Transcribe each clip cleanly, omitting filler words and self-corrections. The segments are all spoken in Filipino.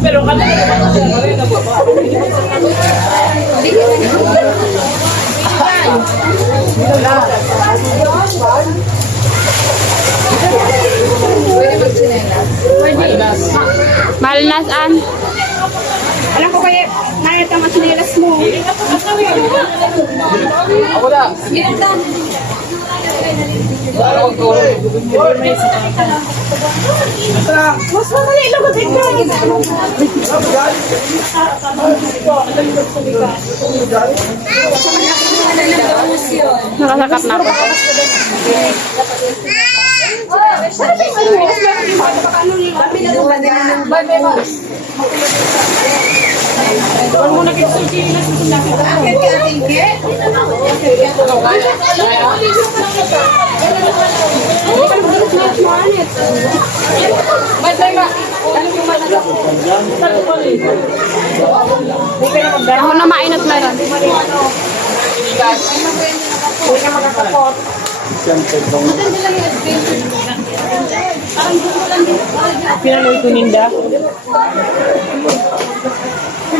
Pero kami Malnasan. Alam ko kaya, nakita ang sinelas mo. ako na. Mas mamali lang ko dito. Nakasakap na ako. Huwag mo nag-exercise na susunod. Akit ka ating ke? Ako na mainat na rin. Pinanoy ko ninda.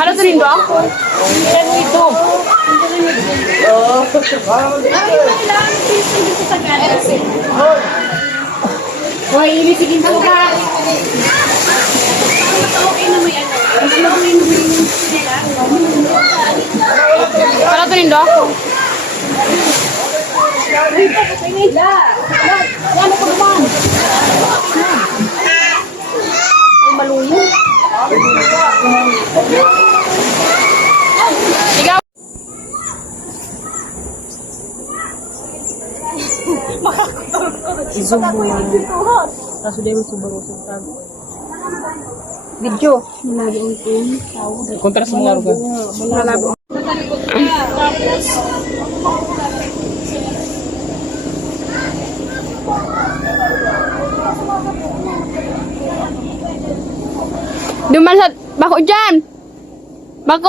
Halo to rin ba ako? Pinanoy ito. Hoy, inisigin ko ka. Okay na may ano. Halo to rin ba ako? Yan ako naman. Maluyo. Ikaw? Isum mo yan. Kaso di mo subarusog tago. Video. Kontras mo nga ka. Malabo. Duman sa bako dyan. Bako,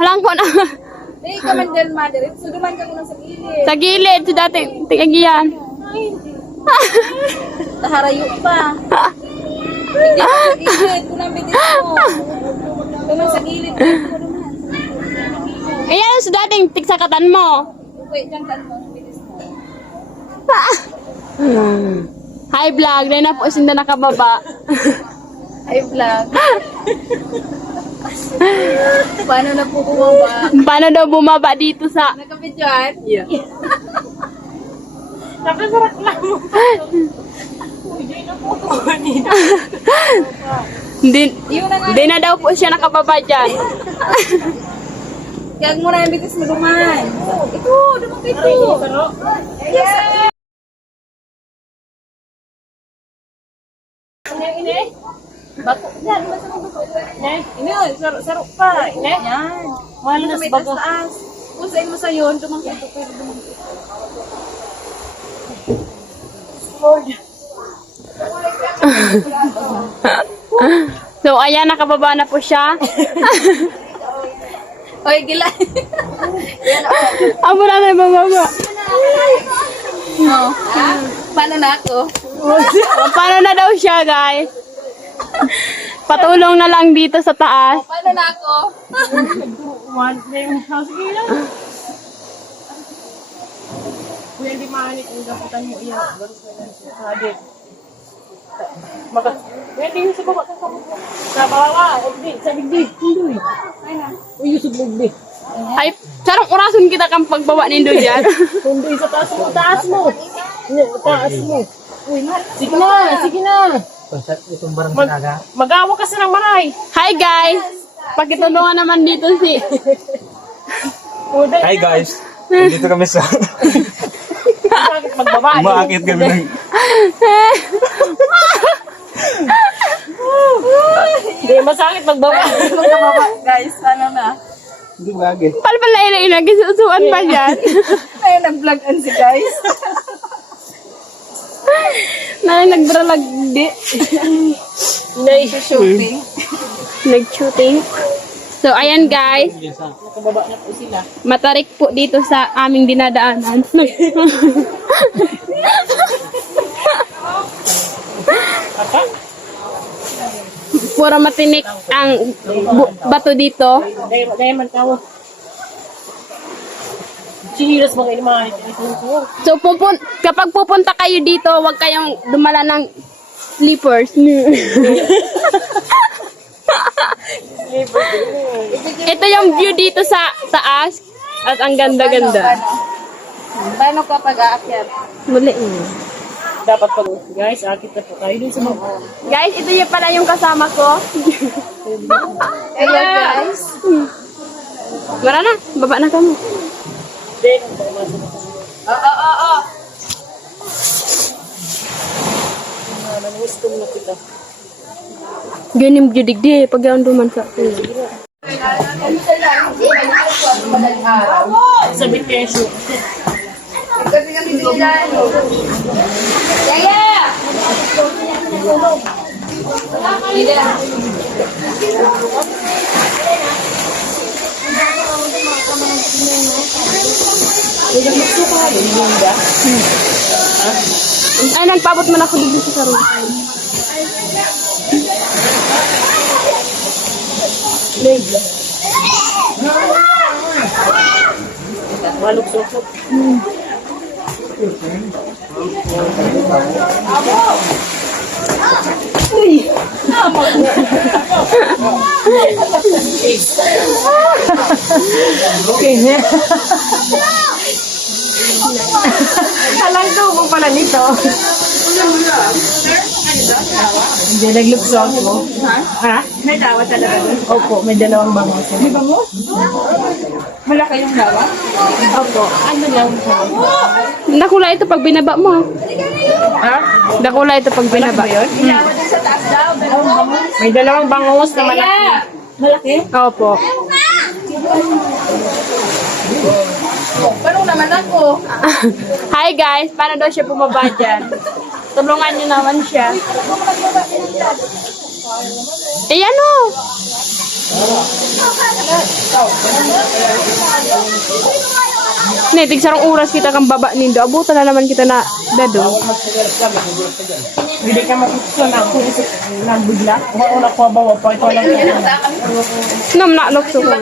halang ko na. Hindi ka man dyan, mother. So, duman ka muna sa gilid. Sa gilid, sa dating tigagihan. Taharayo pa. Hindi ka sa gilid. Kunang bitis mo. Duman sa gilid. Ayan, sa dating tigsakatan mo. Okay, dyan ka mo. Bitis mo. Hi vlog, dahil na po sinda nakababa. Ay, vlog. Paano na po bumaba? Paano daw bumaba dito sa... Nakapidyan? Yeah. Nakasarak lang mo. Hindi na daw po siya nakababa dyan. Kaya mo na yung bitis mo duman. Ito, duman ka ito. Yes. Ini. Bako. Yan, masarap bako. Ini, sarap pa. Ini. Yan. Mahal na May bago. taas-taas. Kung saan mo sa yun, duman ka ito. Pwede duman ka ito. So, ayan, nakababa na po siya. Oy, gila. Amo na na bababa. No. Paano na ako? Paano na daw siya, guys? Patulong na lang dito sa taas. Paano na ako? Sige lang. Kuya, hindi maalit ang gaputan mo iyan. Hadit. Pwede yung sa baba sa baba. Sa baba, hindi. Sa bigdi. Hindi. Uy, yung sa bigdi. Ay, sarang orason kita kang pagbaba nindo dyan. Hindi, sa taas mo. Taas mo. Taas mo. Sige na, sige na. Mag-awa kasi ng maray. Hi, guys! Pakitulungan naman dito si... Hi guys! Dito kami sa... Bakit magbaba? Umaakit kami ng... Hindi, masakit magbaba. Magkababa, guys. Ano na? Hindi bagay. Palpal na inagisusuan pa dyan. Ayun, nag-vlogan si guys. Na nagdralag di. Shopping. Nag-shooting. So, ayan guys. Nakababa na po sila. Matarik po dito sa aming dinadaanan. puro matinik ang bato dito. Dahil man tawo. Sinilas mga mga ito. So, kapag pupunta kayo dito, huwag kayong dumala ng slippers. Ito yung view dito sa taas. At ang ganda-ganda. Paano kapag aakyat? Muli. Dapat pag guys, akit na po tayo dun sa mga. Guys, ito yung pala yung kasama ko. Ayan guys. Wala na. Baba na kami. Then, Oo. nangusto na kita. Ganyan view digdi. Pag yan duman sa Sa vacation. Kasi kami dinilaan. Yaya! Ida. Ay, nagpabot man ako dito sa room. Maluk sokot. Alang tubo pala nito. Hindi naglukso ako. Ha? May dawa talaga doon. Opo, may dalawang bangos. Di ba mo? Malaki yung dawa? Opo, ano lang. Nakula ito pag binaba mo. Ha? Nakula ito pag binaba. Dawa din sa taas daw. May dalawang bangos na malaki. Malaki? Opo. Parang naman ako. Hi guys, paano daw siya bumaba dyan? Tulungan niyo naman siya. Ayan o! Netig sarong oras kita kang baba nindo. Abutan na naman kita na dado. Hindi ka matutusan na ako ng bigla. Ako na ko bawa pa. Ito lang. Nam na lokso ko.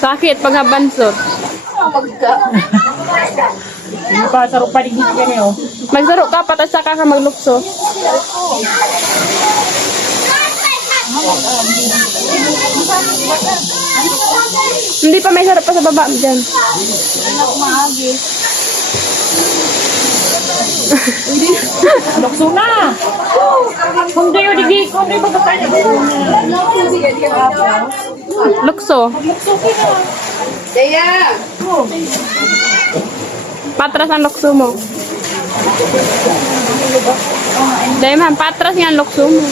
Sakit pag habansot. Hindi pa sa rupa digit ka niyo. Magsaro ka patas saka ka maglukso. Hindi pa may sarap pa sa baba dyan. Lukso na! Kung di yung digit, kung di ba ba tayo? Lukso. Yaya! Patras ang lukso mo. Dahil man, patras yung lukso mo.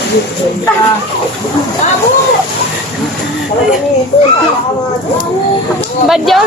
Badyaw,